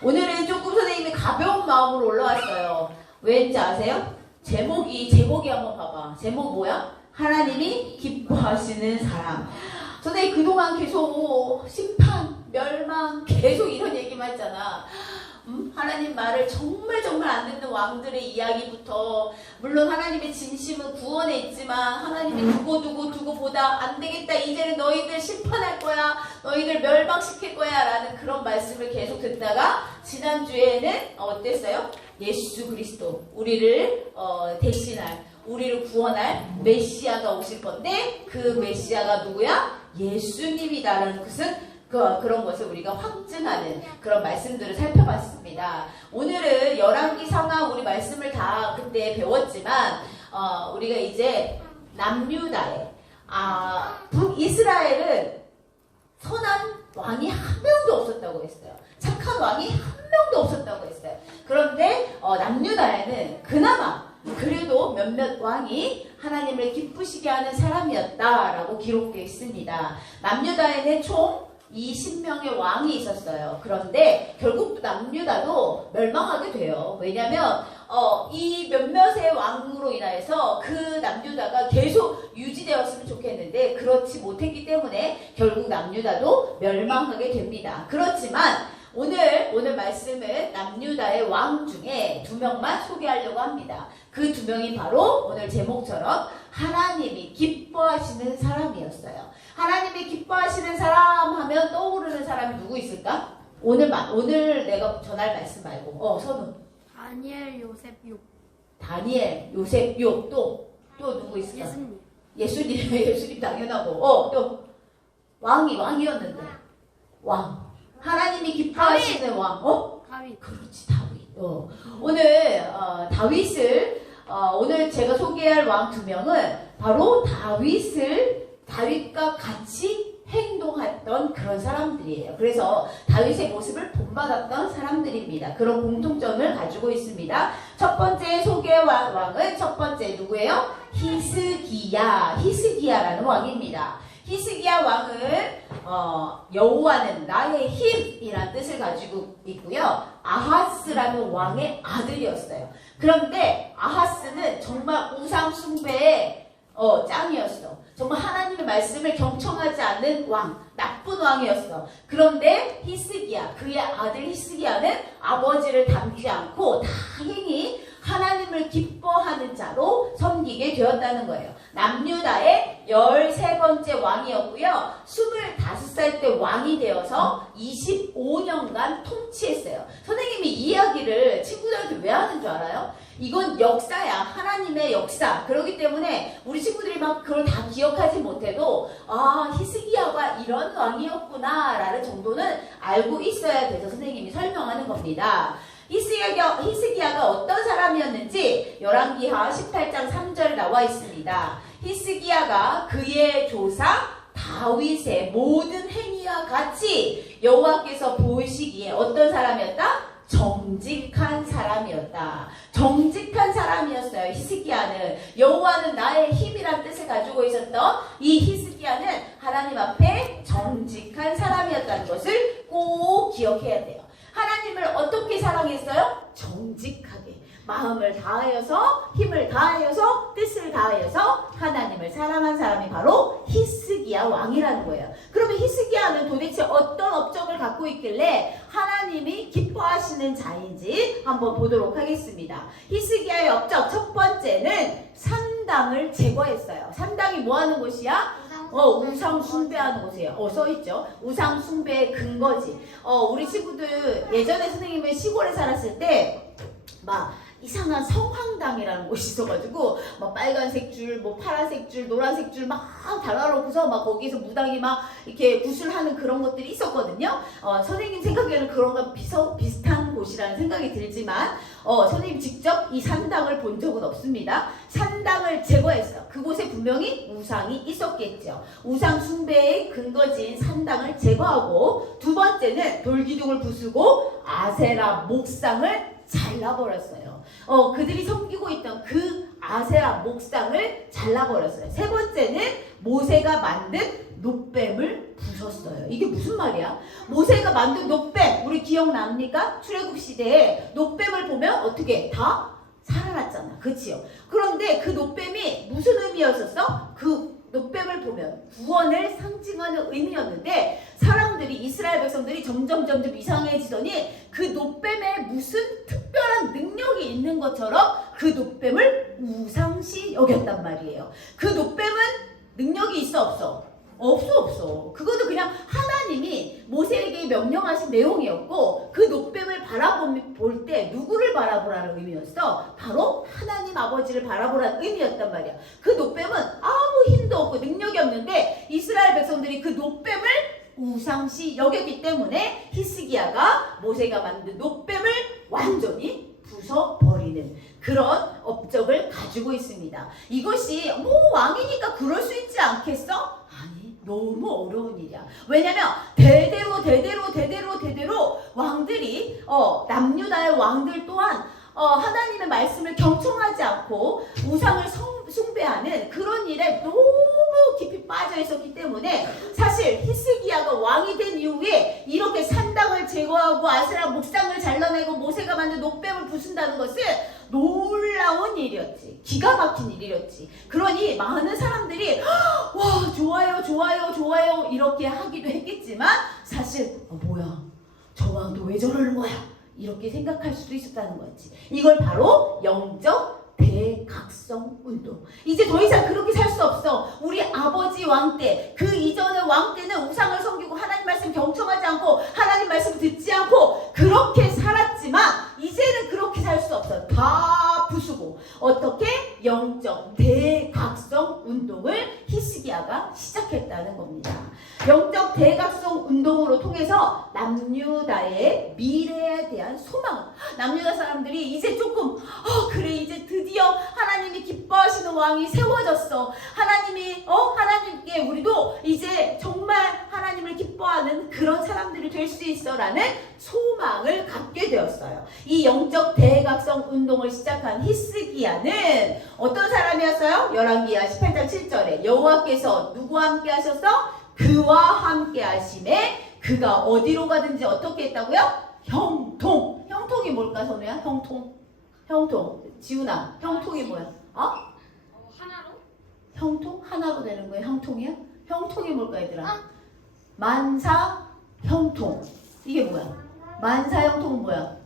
오늘은 조금 선생님이 가벼운 마음으로 올라왔어요. 왜인지 아세요? 제목이 한번 봐봐. 제목 뭐야? 하나님이 기뻐하시는 사람. 선생님 그동안 계속 심판, 멸망 계속 이런 얘기만 했잖아. 하나님 말을 정말 안 듣는 왕들의 이야기부터, 물론 하나님의 진심은 구원에 있지만 하나님이 두고 보다 안 되겠다, 이제는 너희들 심판할 거야, 너희들 멸망시킬 거야 라는 그런 말씀을 계속 듣다가 지난주에는 어땠어요? 예수 그리스도, 우리를 대신할, 우리를 구원할 메시아가 오실 건데 그 메시아가 누구야? 예수님이다라는 것은 그런 것을 우리가 확증하는 그런 말씀들을 살펴봤습니다. 오늘은 열왕기 상하 우리 말씀을 다 그때 배웠지만 우리가 이제 남유다에 북이스라엘은 선한 왕이 한 명도 없었다고 했어요. 착한 왕이 한 명도 없었다고 했어요. 그런데 남유다에는 그나마 그래도 몇몇 왕이 하나님을 기쁘시게 하는 사람이었다라고 기록되어 있습니다. 남유다에는 총 20명의 왕이 있었어요. 그런데 결국 남유다도 멸망하게 돼요. 왜냐하면 이 몇몇의 왕으로 인하여서 그 남유다가 계속 유지되었으면 좋겠는데 그렇지 못했기 때문에 결국 남유다도 멸망하게 됩니다. 그렇지만 오늘 말씀은 남유다의 왕 중에 2명만 소개하려고 합니다. 그 2명이 바로 오늘 제목처럼 하나님이 기뻐하시는 사람이었어요. 하나님이 기뻐하시는 사람 하면 떠오르는 사람이 누구 있을까? 오늘 내가 전할 말씀 말고 선우. 다니엘, 요셉, 욥. 다니엘, 요셉, 욥. 또 누구 있을까? 예수님 당연하고 또 왕이었는데 왕. 하나님이 기뻐하시는 왕. 다윗. 그렇지, 다윗. 오늘 다윗을 오늘 제가 소개할 왕 2명은 바로 다윗과 같이 행동했던 그런 사람들이에요. 그래서 다윗의 모습을 본받았던 사람들입니다. 그런 공통점을 가지고 있습니다. 첫 번째 소개할 왕은 첫 번째 누구예요? 히스기야라는 왕입니다. 히스기야 왕은 여호와는 나의 힘이라는 뜻을 가지고 있고요. 아하스라는 왕의 아들이었어요. 그런데 아하스는 정말 우상 숭배의 짱이었어. 정말 하나님의 말씀을 경청하지 않는 왕, 나쁜 왕이었어. 그런데 그의 아들 히스기야는 아버지를 닮지 않고 다행히 하나님을 기뻐하는 자로 섬기게 되었다는 거예요. 남유다의 13번째 왕이었고요. 25살 때 왕이 되어서 25년간 통치했어요. 선생님이 이 이야기를 친구들한테 왜 하는 줄 알아요? 이건 역사야. 하나님의 역사. 그렇기 때문에 우리 친구들이 막 그걸 다 기억하지 못해도 히스기야가 이런 왕이었구나 라는 정도는 알고 있어야 돼서 선생님이 설명하는 겁니다. 히스기야가 어떤 사람이었는지 열왕기하 18장 3절 나와 있습니다. 히스기야가 그의 조상 다윗의 모든 행위와 같이 여호와께서 보시기에 어떤 사람이었다? 정직한 사람이었다. 정직한 사람이었어요. 히스기야는. 여호와는 나의 힘이란 뜻을 가지고 있었던 이 히스기야는 하나님 앞에 정직한 사람이었다는 것을 꼭 기억해야 돼요. 하나님을 어떻게 사랑했어요? 정직하게. 마음을 다하여서, 힘을 다하여서, 뜻을 다하여서 하나님을 사랑한 사람이 바로 히스기야 왕이라는 거예요. 그러면 히스기야는 도대체 어떤 업적을 갖고 있길래 하나님이 기뻐하시는 자인지 한번 보도록 하겠습니다. 히스기야의 업적 첫 번째는 산당을 제거했어요. 산당이 뭐 하는 곳이야? 우상 숭배하는 곳이에요. 써있죠. 우상 숭배의 근거지. 우리 친구들 예전에 선생님은 시골에 살았을 때 막 이상한 성황당이라는 곳이 있어가지고 막 빨간색 줄, 뭐 파란색 줄, 노란색 줄 막 달아놓고서 막 거기서 무당이 막 이렇게 구슬하는 그런 것들이 있었거든요. 선생님 생각에는 그런 건 비슷한 곳이라는 생각이 들지만 선생님 직접 이 산당을 본 적은 없습니다. 산당을 제거했어요. 그곳에 분명히 우상이 있었겠죠. 우상 숭배의 근거지인 산당을 제거하고 두 번째는 돌기둥을 부수고 아세라 목상을 잘라버렸어요. 그들이 섬기고 있던 그 아세라 목상을 잘라버렸어요. 세 번째는 모세가 만든 놋뱀을 부쉈어요. 이게 무슨 말이야? 모세가 만든 놋뱀, 우리 기억납니까? 출애굽 시대에 놋뱀을 보면 어떻게 다 살아났잖아. 그치요? 그런데 그 놋뱀이 무슨 의미였었어? 그 놋뱀을 보면 구원을 상징하는 의미였는데 사람들이 이스라엘 백성들이 점점 이상해지더니 그 놋뱀에 무슨 특별한 능력이 있는 것처럼 그 놋뱀을 우상시 여겼단 말이에요. 그 놋뱀은 능력이 있어 없어? 없어. 그거는 그냥 하나님이 모세에게 명령하신 내용이었고 그 놋뱀을 바라볼 때 누구를 바라보라는 의미였어? 바로 하나님 아버지를 바라보라는 의미였단 말이야. 그 놋뱀은 아무 힘도 없고 능력이 없는데 이스라엘 백성들이 그 놋뱀을 우상시 여겼기 때문에 히스기야가 모세가 만든 놋뱀을 완전히 부숴버리는 그런 업적을 가지고 있습니다. 이것이 뭐 왕이니까 그럴 수 있지 않겠어? 아니, 너무 어려운 일이야. 왜냐면 대대로 왕들이 남유다의 왕들 또한 하나님의 말씀을 경청하지 않고 우상을 숭배하는 그런 일에 너무 깊이 빠져 있었기 때문에 사실 히스기야가 왕이 된 이후에 이렇게 산당을 제거하고 아세라 목상을 잘라내고 모세가 만든 놋뱀을 부순다는 것은 놀라운 일이었지. 기가 막힌 일이었지. 그러니 많은 사람들이 와 좋아요 이렇게 하기도 했겠지만 사실 뭐야 저 왕도 왜 저러는 거야 이렇게 생각할 수도 있었다는 거지. 이걸 바로 영적 대각성 운동. 이제 더 이상 그렇게 살 수 없어. 우리 아버지 왕 때, 그 이전의 왕 때는 우상을 섬기고 하나님 말씀 경청하지 않고 하나님 말씀 듣지 않고 그렇게 살았지만 이제는 그렇게 살 수 없어. 다 부수고 어떻게 영적 대각성 운동을 히스기야가 시작했다는 겁니다. 영적 대각성 운동으로 통해서 남유다의 미래에 대한 소망, 남유다 사람들이 이제 조금 그래 이제 드디어 하나님이 기뻐하시는 왕이 세워졌어. 하나님께 우리도 이제 정말 하나님을 기뻐하는 그런 사람들이 될 수 있어라는 소망을 갖게 되었어요. 이 영적 대각성 운동을 시작한 히스기야는 어떤 사람이었어요? 열왕기하 18장 7절에 여호와께서 누구와 함께 하셨어? 그와 함께 하심에 그가 어디로 가든지 어떻게 했다고요? 형통이 뭘까 선우야? 형통 지훈아 형통이 뭐야? 하나로? 형통? 하나로 되는 거야? 형통이야? 형통이 뭘까 얘들아? 만사 형통. 이게 뭐야? 만사 형통은 뭐야?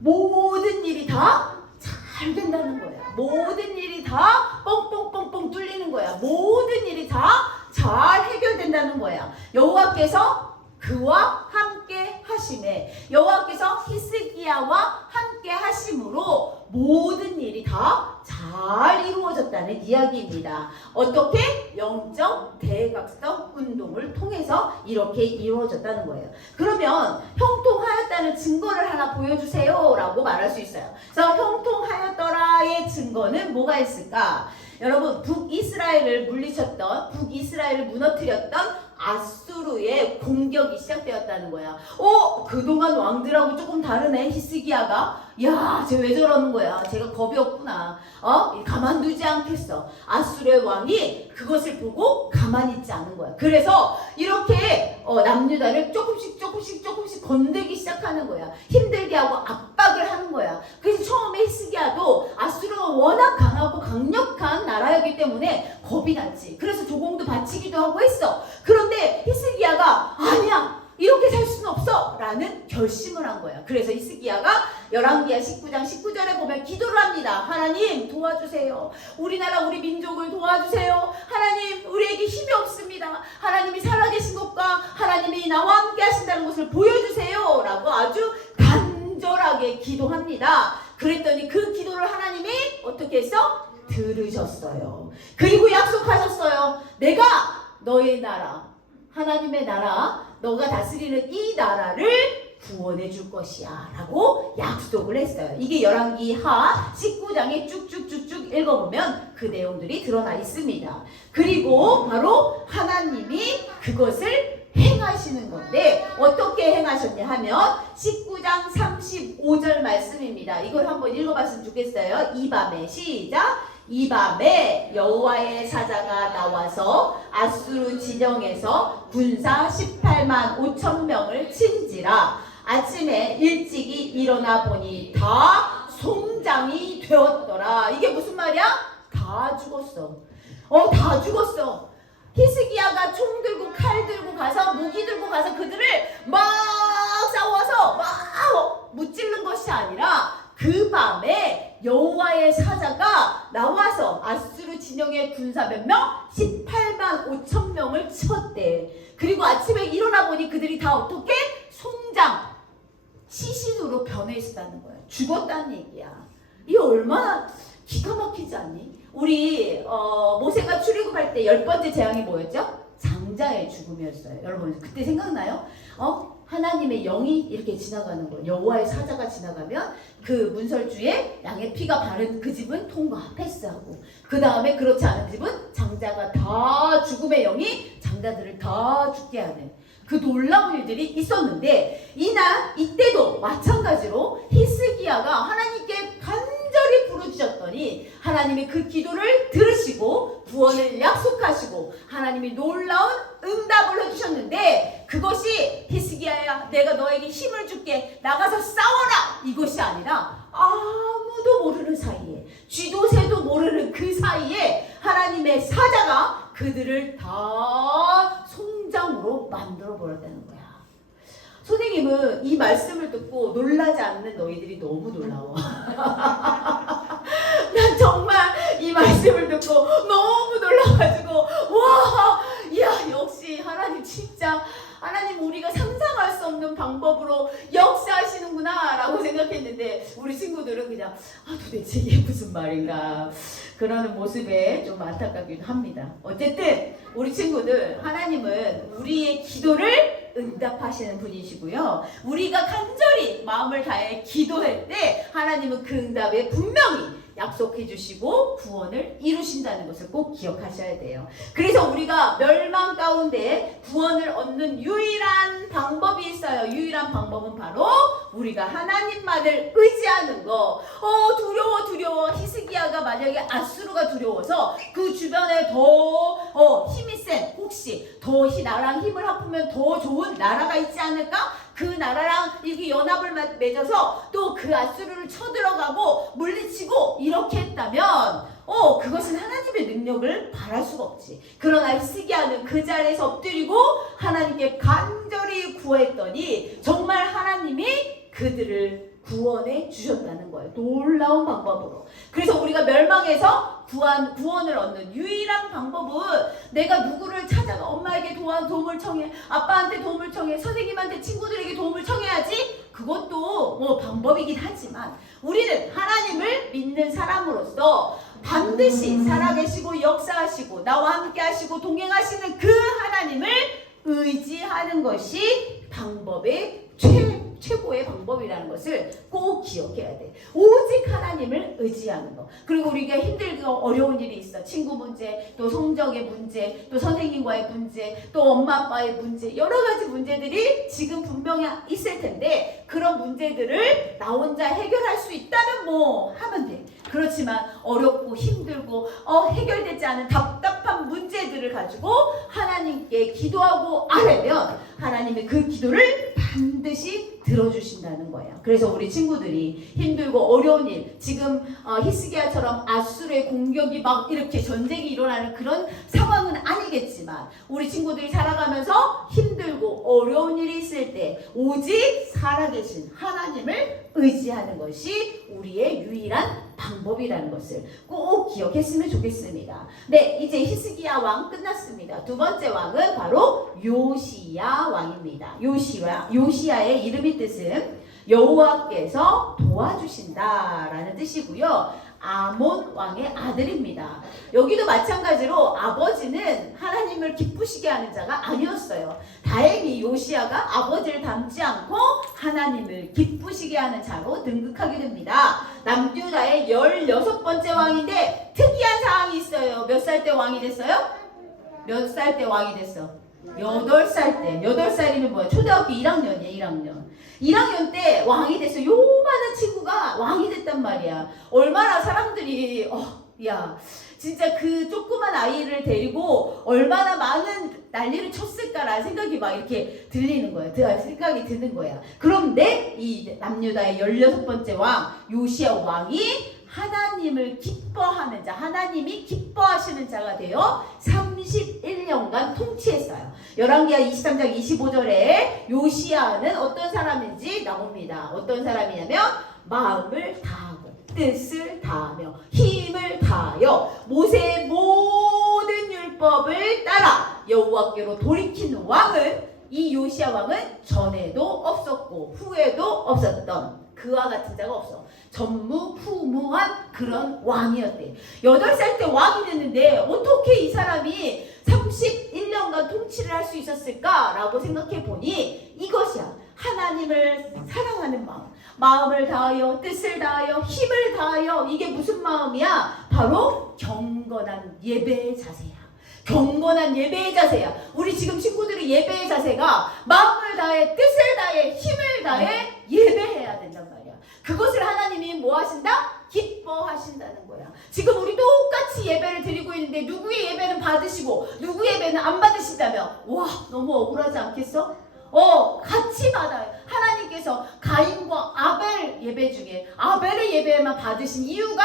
모든 일이 다 잘 된다는 거야. 모든 일이 다 뻥뻥뻥뻥 뚫리는 거야. 모든 일이 다 잘 해결된다는 거야. 여호와께서 그와 함께 하심에 여호와께서 히스기야와 함께 하심으로 모든 일이 다 잘 이루어졌다는 이야기입니다. 어떻게? 영적 대각성 운동을 통해서 이렇게 이루어졌다는 거예요. 그러면 형통하였다는 증거를 하나 보여주세요 라고 말할 수 있어요. 그래서 형통하였더라의 증거는 뭐가 있을까? 여러분 북이스라엘을 무너뜨렸던 아수르의 공격이 시작되었다는 거야. 그동안 왕들하고 조금 다르네 히스기야가. 야, 쟤 왜 저러는 거야? 쟤가 겁이 없구나. 가만두지 않겠어. 아수르의 왕이 그것을 보고 가만히 있지 않은 거야. 그래서 이렇게 남유다를 조금씩 건들기 시작하는 거야. 힘들게 하고 압박을 하는 거야. 그래서 처음에 히스기야도 아수르가 워낙 강하고 강력한 나라였기 때문에 겁이 났지. 그래서 조공도 바치기도 하고 했어. 그런데 히스기야가 아니야 이렇게 살 수는 없어 라는 결심을 한 거야. 그래서 히스기야가 열왕기하 19장 19절에 보면 기도를 합니다. 하나님 도와주세요. 우리나라 우리 민족을 도와주세요. 하나님 우리에게 힘이 없습니다. 하나님이 살아계신 것과 하나님이 나와 함께 하신다는 것을 보여주세요 라고 아주 간절하게 기도합니다. 그랬더니 그 기도를 하나님이 어떻게 했어? 들으셨어요. 그리고 약속하셨어요. 내가 너의 나라 하나님의 나라 너가 다스리는 이 나라를 구원해 줄 것이야 라고 약속을 했어요. 이게 열왕기하 19장에 쭉쭉쭉쭉 읽어보면 그 내용들이 드러나 있습니다. 그리고 바로 하나님이 그것을 행하시는 건데 어떻게 행하셨냐 하면 19장 35절 말씀입니다. 이걸 한번 읽어봤으면 좋겠어요. 이 밤에 시작. 이 밤에 여호와의 사자가 나와서 아수르 진영에서 군사 18만 5천 명을 친지라. 아침에 일찍이 일어나 보니 다 송장이 되었더라. 이게 무슨 말이야? 다 죽었어. 다 죽었어. 히스기야가 총 들고 칼 들고 가서 무기 들고 가서 그들을 막 싸워서 막 무찌른 것이 아니라 그 밤에 여호와의 사자가 나와서 아수르 진영의 군사 몇 명? 18만 5천 명을 쳤대. 그리고 아침에 일어나 보니 그들이 다 어떻게? 송장, 시신으로 변해 있었다는 거야. 죽었다는 얘기야. 이게 얼마나 기가 막히지 않니? 우리 모세가 출애굽할 때 10번째 재앙이 뭐였죠? 장자의 죽음이었어요. 여러분 그때 생각나요? 하나님의 영이 이렇게 지나가는 거예요. 여호와의 사자가 지나가면 그 문설주에 양의 피가 바른 그 집은 통과, 패스하고, 그 다음에 그렇지 않은 집은 장자가 다 죽음의 영이 장자들을 다 죽게 하는 그 놀라운 일들이 있었는데, 이때도 마찬가지로 히스기야가 하나님께 간절히 부르짖었더니 하나님이 그 기도를 들으시고 구원을 약속하시고 하나님이 놀라운 응답을 해주셨는데, 그것이 히스기야야 내가 너에게 힘을 줄게 나가서 싸워라 이것이 아니라 아무도 모르는 사이에, 쥐도 새도 모르는 그 사이에 하나님의 사자가 그들을 다 송장으로 만들어 버렸다는 거야. 선생님은 이 말씀을 듣고 놀라지 않는 너희들이 너무 놀라워. 난 정말 이 말씀을 듣고 너무 놀라가지고, 와, 이야, 역시 하나님 진짜, 하나님 우리가 상상할 수 없는 방법으로 역사하시는구나 라고 생각했는데, 우리 친구들은 그냥 도대체 이게 무슨 말인가 그러는 모습에 좀 안타깝기도 합니다. 어쨌든 우리 친구들, 하나님은 우리의 기도를 응답하시는 분이시고요, 우리가 간절히 마음을 다해 기도할 때 하나님은 그 응답에 분명히 약속해 주시고 구원을 이루신다는 것을 꼭 기억하셔야 돼요. 그래서 우리가 멸망 가운데 구원을 얻는 유일한 방법이 있어요. 유일한 방법은 바로 우리가 하나님만을 의지하는 거. 두려워. 히스기야가 만약에 아수르가 두려워서 그 주변에 더 힘이 센, 혹시 나랑 힘을 합하면 더 좋은 나라가 있지 않을까? 그 나라랑 이렇게 연합을 맺어서 또 그 아수르를 쳐들어가고 물리치고 이렇게 했다면 그것은 하나님의 능력을 바랄 수가 없지. 그러나 히스기야는 그 자리에서 엎드리고 하나님께 간절히 구했더니 정말 하나님이 그들을 구원해 주셨다는 거예요. 놀라운 방법으로. 그래서 우리가 멸망에서 구원을 얻는 유일한 방법은 내가 누구를 찾아가 엄마에게 도움을 청해, 아빠한테 도움을 청해, 선생님한테, 친구들에게 도움을 청해야지. 그것도 방법이긴 하지만 우리는 하나님을 믿는 사람으로서 반드시 살아계시고 역사하시고 나와 함께 하시고 동행하시는 그 하나님을 의지하는 것이 방법의 최고의 방법이라는 것을 꼭 기억해야 돼. 오직 하나님을 의지하는 거. 그리고 우리가 힘들고 어려운 일이 있어. 친구 문제, 또 성적의 문제, 또 선생님과의 문제, 또 엄마 아빠의 문제, 여러 가지 문제들이 지금 분명히 있을 텐데, 그런 문제들을 나 혼자 해결할 수 있다면 하면 돼. 그렇지만 어렵고 힘들고 해결되지 않은 답답한 문제들을 가지고 하나님께 기도하고 아뢰면 하나님이 그 기도를 반드시 들어주신다는 거예요. 그래서 우리 친구들이 힘들고 어려운 일, 지금 히스기야처럼 아수르의 공격이 막 이렇게 전쟁이 일어나는 그런 상황은 아니겠지만, 우리 친구들이 살아가면서 힘들고 어려운 일이 있을 때 오직 살아계신 하나님을 의지하는 것이 우리의 유일한 방법이라는 것을 꼭 기억했으면 좋겠습니다. 네, 이제 히스기야 왕 끝났습니다. 두 번째 왕은 바로 요시야 왕입니다. 요시야의 이름의 뜻은 여호와께서 도와주신다라는 뜻이고요. 아몬 왕의 아들입니다. 여기도 마찬가지로 아버지는 하나님을 기쁘시게 하는 자가 아니었어요. 다행히 요시야가 아버지를 닮지 않고 하나님을 기쁘시게 하는 자로 등극하게 됩니다. 남유다의 16번째 왕인데 특이한 사항이 있어요. 몇 살 때 왕이 됐어요? 몇 살 때 왕이 됐어? 8살 때. 8살이면 뭐야? 초등학교 1학년이야. 1학년 때 왕이 됐어. 요만한 친구가 왕이 됐단 말이야. 얼마나 사람들이 야, 진짜 그 조그만 아이를 데리고 얼마나 많은 난리를 쳤을까라는 생각이 막 이렇게 들리는 거예요. 생각이 드는 거야. 그런데 이 남유다의 16번째 왕 요시야 왕이 하나님을 기뻐하는 자, 하나님이 기뻐하시는 자가 되어 31년간 통치했어요. 열왕기하 23장 25절에 요시야는 어떤 사람인지 나옵니다. 어떤 사람이냐면 마음을 다하고 뜻을 다하며 힘을 다하여 모세의 모든 율법을 따라 여호와께로 돌이킨 왕은 이 요시야 왕은 전에도 없었고 후에도 없었던 그와 같은 자가 없어. 전무후무한 그런 왕이었대. 8살 때 왕이 됐는데 어떻게 이 사람이 31년간 통치를 할 수 있었을까라고 생각해 보니 이것이야. 하나님을 사랑하는 마음. 마음을 다하여 뜻을 다하여 힘을 다하여 이게 무슨 마음이야? 바로 경건한 예배의 자세야. 경건한 예배의 자세야. 우리 지금 친구들이 예배의 자세가 마음을 다해 뜻을 다해 힘을 다해 예배해야 된단 말이야. 그것을 하나님이 뭐 하신다? 기뻐하신다는 거야. 지금 우리 똑같이 예배를 드리고 있는데 누구의 예배는 받으시고 누구의 예배는 안 받으신다며? 와, 너무 억울하지 않겠어? 같이 받아요. 하나님께서 가인과 아벨 예배 중에 아벨의 예배만 받으신 이유가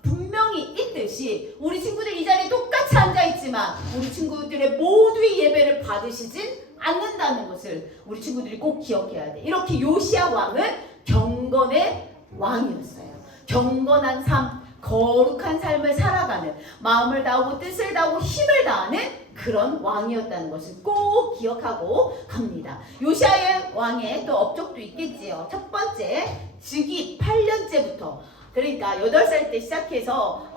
분명히 있듯이 우리 친구들 이 자리에 똑같이 앉아있지만 우리 친구들의 모두의 예배를 받으시진 않는다는 것을 우리 친구들이 꼭 기억해야 돼. 이렇게 요시야 왕은 경건의 왕이었어요. 경건한 삶, 거룩한 삶을 살아가는, 마음을 다하고 뜻을 다하고 힘을 다하는 그런 왕이었다는 것을 꼭 기억하고 갑니다. 요시야 왕의 또 업적도 있겠지요. 첫 번째, 즉위 8년째부터, 그러니까 8살 때 시작해서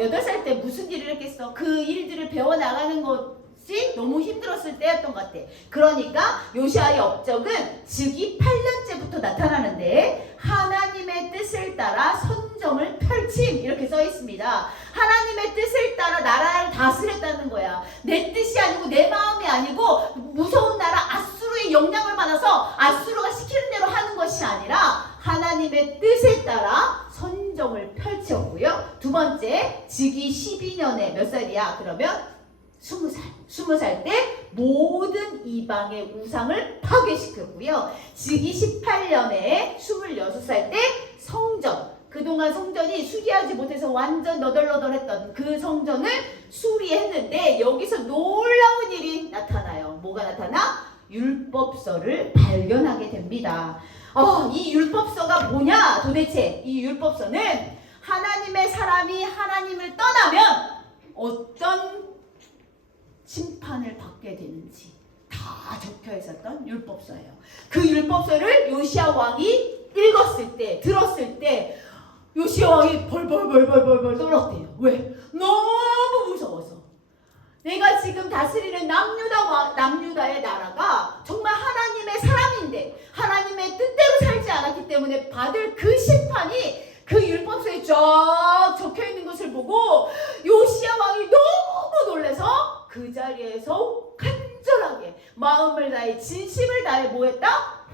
8살 때 무슨 일을 했겠어? 그 일들을 배워나가는 것이 너무 힘들었을 때였던 것 같아. 그러니까 요시야의 업적은 즉위 8년째부터 나타나는데 하나님의 뜻을 따라 선정을 펼침 이렇게 써 있습니다. 하나님의 뜻을 따라 나라를 다스렸다는 거야. 내 뜻이 아니고 내 마음이 아니고 무서운 나라 아수르의 영향을 받아서 아수르가 시키는 대로 하는 것이 아니라 하나님의 뜻에 따라 선정을 펼쳤고요. 두 번째, 즉위 12년에 몇 살이야? 그러면 20살. 20살 때 모든 이방의 우상을 파괴시켰고요. 즉위 18년에 26살 때 성전. 그동안 성전이 수리하지 못해서 완전 너덜너덜했던 그 성전을 수리했는데 여기서 놀라운 일이 나타나요. 뭐가 나타나? 율법서를 발견하게 됩니다. 이 율법서가 뭐냐? 도대체 이 율법서는 하나님의 사람이 하나님을 떠나면 어떤 심판을 받게 되는지 다 적혀 있었던 율법서예요. 그 율법서를 요시야 왕이 읽었을 때, 들었을 때 요시야 왕이 벌벌 떨었대요. 왜? 너무 무서워서. 내가 지금 다스리는 남유다의 나라가 정말 하나님의 사람인데 하나님의 뜻대로 살지 않았기 때문에 받을 그 심판이 그 율법서에 쫙 적혀 있는 것을 보고 요시야 왕이 너무 놀라서 그 자리에서 간절하게 마음을 다해 진심을 다해 뭐했다?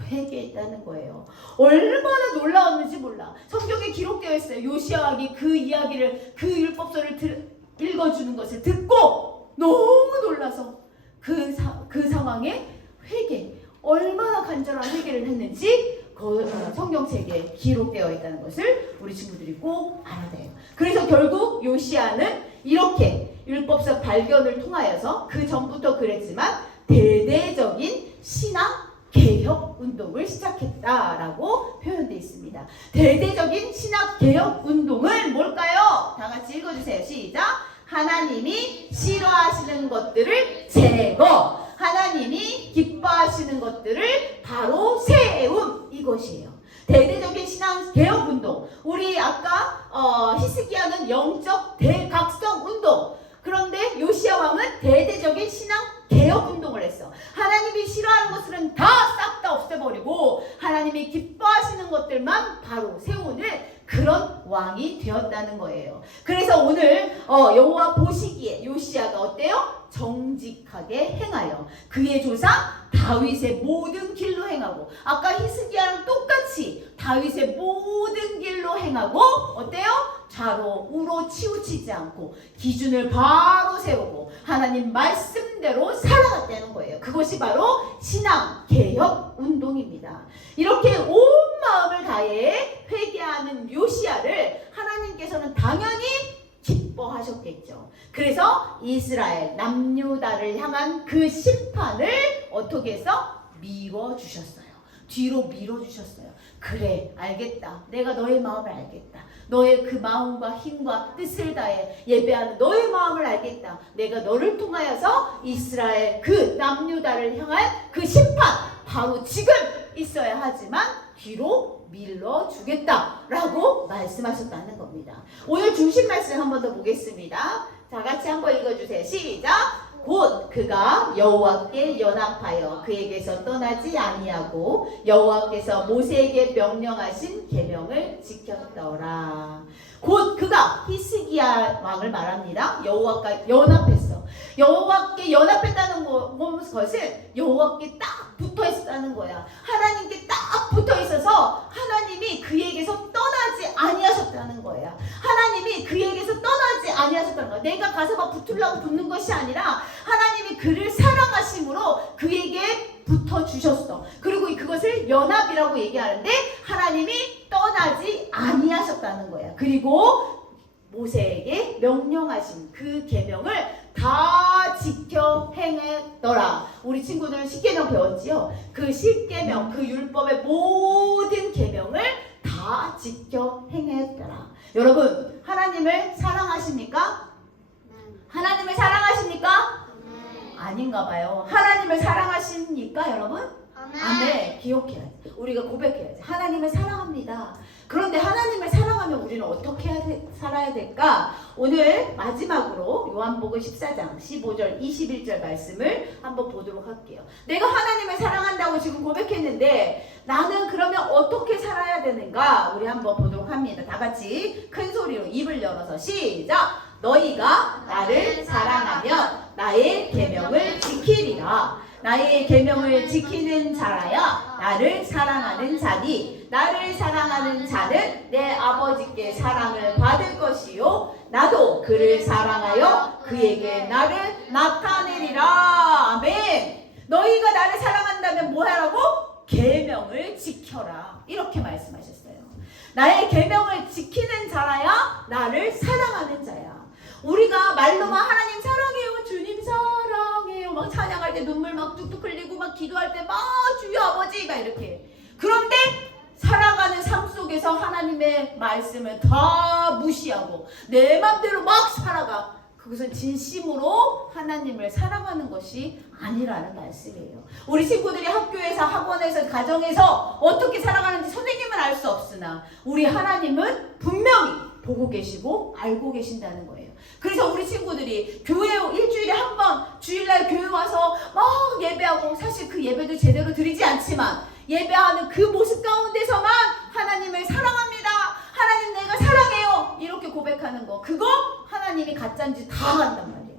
회개했다는 거예요. 얼마나 놀라웠는지 몰라. 성경에 기록되어 있어요. 요시야 왕이 그 이야기를, 그 율법서를 읽어주는 것을 듣고 너무 놀라서 그 상황에 회개, 얼마나 간절한 회개를 했는지 성경책에 기록되어 있다는 것을 우리 친구들이 꼭 알아야 돼요. 그래서 결국 요시야는 이렇게 율법서 발견을 통하여서 그 전부터 그랬지만 대대적인 신앙 개혁 운동을 시작했다라고 표현되어 있습니다. 대대적인 신학 개혁 운동은 뭘까요? 다 같이 읽어주세요. 시작. 하나님이 싫어하시는 것들을 제거, 하나님이 기뻐하시는 것들을 바로 세움, 이것이에요. 대대적인 신앙 개혁 운동. 우리 아까 히스기야는 영적 대각성 운동. 그런데 요시야 왕은 대대적인 신앙 개혁 운동을 했어. 하나님이 싫어하는 것들은 다 싹 다 없애버리고 하나님이 기뻐하시는 것들만 바로 세우는 그런 왕이 되었다는 거예요. 그래서 오늘 여호와 보시기에 요시야가 어때요? 정직하게 행하여 그의 조상 다윗의 모든 길로 행하고, 아까 히스기야랑 똑같이 다윗의 모든 길로 실로 행하고 어때요? 좌로 우로 치우치지 않고 기준을 바로 세우고 하나님 말씀대로 살아갔다는 거예요. 그것이 바로 신앙 개혁 운동입니다. 이렇게 온 마음을 다해 회개하는 요시야를 하나님께서는 당연히 기뻐하셨겠죠. 그래서 이스라엘 남유다를 향한 그 심판을 어떻게 해서 미워주셨어요. 뒤로 밀어주셨어요. 그래, 알겠다. 내가 너의 마음을 알겠다. 너의 그 마음과 힘과 뜻을 다해 예배하는 너의 마음을 알겠다. 내가 너를 통하여서 이스라엘 그 남유다를 향한 그 심판 바로 지금 있어야 하지만 뒤로 밀어주겠다라고 말씀하셨다는 겁니다. 오늘 중심 말씀 한 번 더 보겠습니다. 자, 같이 한번 읽어주세요. 시작! 곧 그가 여호와께 연합하여 그에게서 떠나지 아니하고 여호와께서 모세에게 명령하신 계명을 지켰더라. 곧 그가 히스기야 왕을 말합니다. 여호와께 연합했어. 여호와께 연합했다는 것은 여호와께 딱 붙어 있었다는 거야. 하나님께 딱 붙어 있어서 하나님이 그에게서 떠나지 아니하셨다는 거야. 하나님이 그에게서 떠나지 아니하셨다는 거야. 내가 가서 막 붙으려고 붙는 것이 아니라 하나님이 그를 사랑하심으로 그에게 붙어 주셨어. 그리고 그것을 연합이라고 얘기하는데 하나님이 떠나지 아니하셨다는 거야. 그리고 모세에게 명령하신 그 계명을 다 지켜 행했더라. 우리 친구들 십계명 배웠지요? 그 십계명, 그 율법의 모든 계명을 다 지켜 행했더라. 여러분, 하나님을 사랑하십니까? 하나님을 사랑하십니까? 아닌가 봐요. 하나님을 사랑하십니까, 여러분? 아멘. 기억해야지. 우리가 고백해야지. 하나님을 사랑합니다. 그런데 하나님을 사랑하면 우리는 어떻게 살아야 될까? 오늘 마지막으로 요한복음 14장 15절 21절 말씀을 한번 보도록 할게요. 내가 하나님을 사랑한다고 지금 고백했는데 나는 그러면 어떻게 살아야 되는가? 우리 한번 보도록 합니다. 다 같이 큰 소리로 입을 열어서 시작! 너희가 나를 사랑하면 나의 계명을 지키리라. 나의 계명을 지키는 자라야 나를 사랑하는 자니 나를 사랑하는 자는 내 아버지께 사랑을 받을 것이요 나도 그를 사랑하여 그에게 나를 나타내리라. 아멘. 너희가 나를 사랑한다면 뭐 하라고? 계명을 지켜라. 이렇게 말씀하셨어요. 나의 계명을 지키는 자라야 나를 사랑하는 자야. 우리가 말로만 하나님 사랑해요, 주님 사랑해요, 막 찬양할 때 눈물 막 뚝뚝 흘리고 막 기도할 때 막 주여 아버지 막 이렇게. 그런데 살아가는 삶 속에서 하나님의 말씀을 다 무시하고 내 맘대로 막 살아가. 그것은 진심으로 하나님을 사랑하는 것이 아니라는 말씀이에요. 우리 친구들이 학교에서 학원에서 가정에서 어떻게 살아가는지 선생님은 알 수 없으나 우리 하나님은 분명히 보고 계시고 알고 계신다는 거예요. 그래서 우리 친구들이 교회 일주일에 한 번 주일날 교회 와서 막 예배하고 사실 그 예배도 제대로 드리지 않지만 예배하는 그 모습 가운데서만 하나님을 사랑합니다. 하나님 내가 사랑해요. 이렇게 고백하는 거. 그거 하나님이 가짜인지 다 안단 말이에요.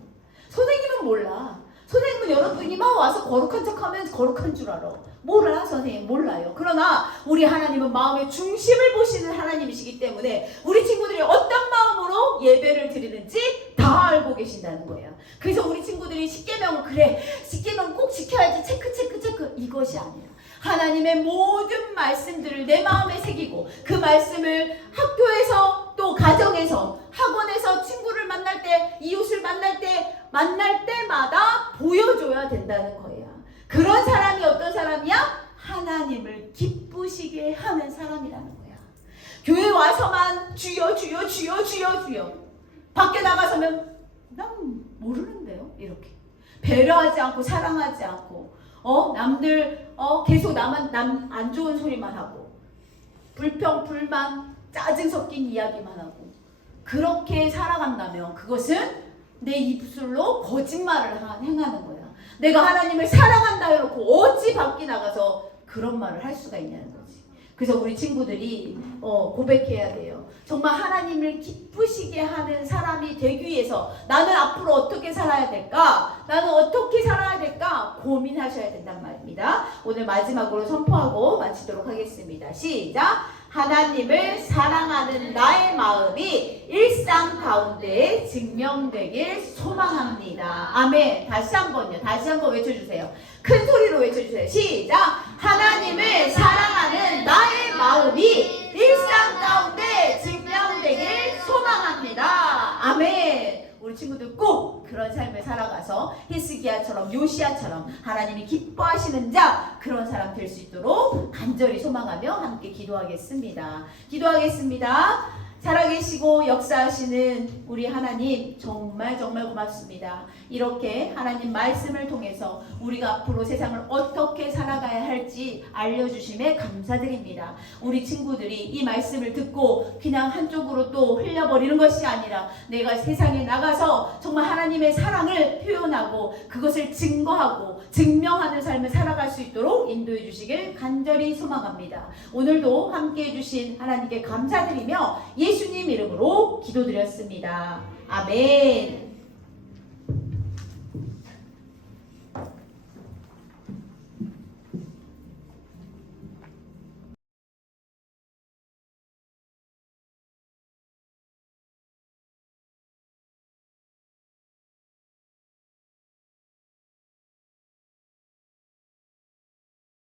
선생님은 몰라. 선생님은 여러분이 막 와서 거룩한 척하면 거룩한 줄 알아. 몰라 선생님 몰라요. 그러나 우리 하나님은 마음의 중심을 보시는 하나님이시기 때문에 우리 친구들이 어떤 마음으로 예배를 드리는지 다 알고 계신다는 거예요. 그래서 우리 친구들이 십계명은 그래 십계명 꼭 지켜야지 체크 이것이 아니라 하나님의 모든 말씀들을 내 마음에 새기고 그 말씀을 학교에서 또 가정에서 학원에서 친구를 만날 때 이웃을 만날 때마다 보여줘야 된다는 거예요. 그런 사람이 어떤 사람이야? 하나님을 기쁘시게 하는 사람이라는 거야. 교회 와서만 주여 주여 주여 주여 주여 밖에 나가서면 난 모르는데요 이렇게 배려하지 않고 사랑하지 않고 남들 계속 남 안 좋은 소리만 하고 불평 불만 짜증 섞인 이야기만 하고 그렇게 살아간다면 그것은 내 입술로 거짓말을 행하는 거야. 내가 하나님을 사랑한다 해놓고 어찌 밖에 나가서 그런 말을 할 수가 있냐는 거지. 그래서 우리 친구들이 고백해야 돼요. 정말 하나님을 기쁘시게 하는 사람이 되기 위해서 나는 앞으로 어떻게 살아야 될까? 나는 어떻게 살아야 될까? 고민하셔야 된단 말입니다. 오늘 마지막으로 선포하고 마치도록 하겠습니다. 시작! 하나님을 사랑하는 나의 마음이 일상 가운데 증명되길 소망합니다. 아멘. 다시 한번 외쳐주세요. 큰 소리로 외쳐주세요. 시작. 하나님을 사랑하는 나의 마음이 일상 가운데 증명되길 소망합니다. 아멘. 우리 친구들 꼭 그런 삶을 살아가서 히스기야처럼 요시야처럼 하나님이 기뻐하시는 자 그런 사람 될 수 있도록 간절히 소망하며 함께 기도하겠습니다. 기도하겠습니다. 살아계시고 역사하시는 우리 하나님 정말 고맙습니다. 이렇게 하나님 말씀을 통해서 우리가 앞으로 세상을 어떻게 살아가야 할지 알려주심에 감사드립니다. 우리 친구들이 이 말씀을 듣고 그냥 한쪽으로 또 흘려버리는 것이 아니라 내가 세상에 나가서 정말 하나님의 사랑을 표현하고 그것을 증거하고 증명하는 삶을 살아갈 수 있도록 인도해 주시길 간절히 소망합니다. 오늘도 함께해 주신 하나님께 감사드리며 예수님 이름으로 기도드렸습니다. 아멘.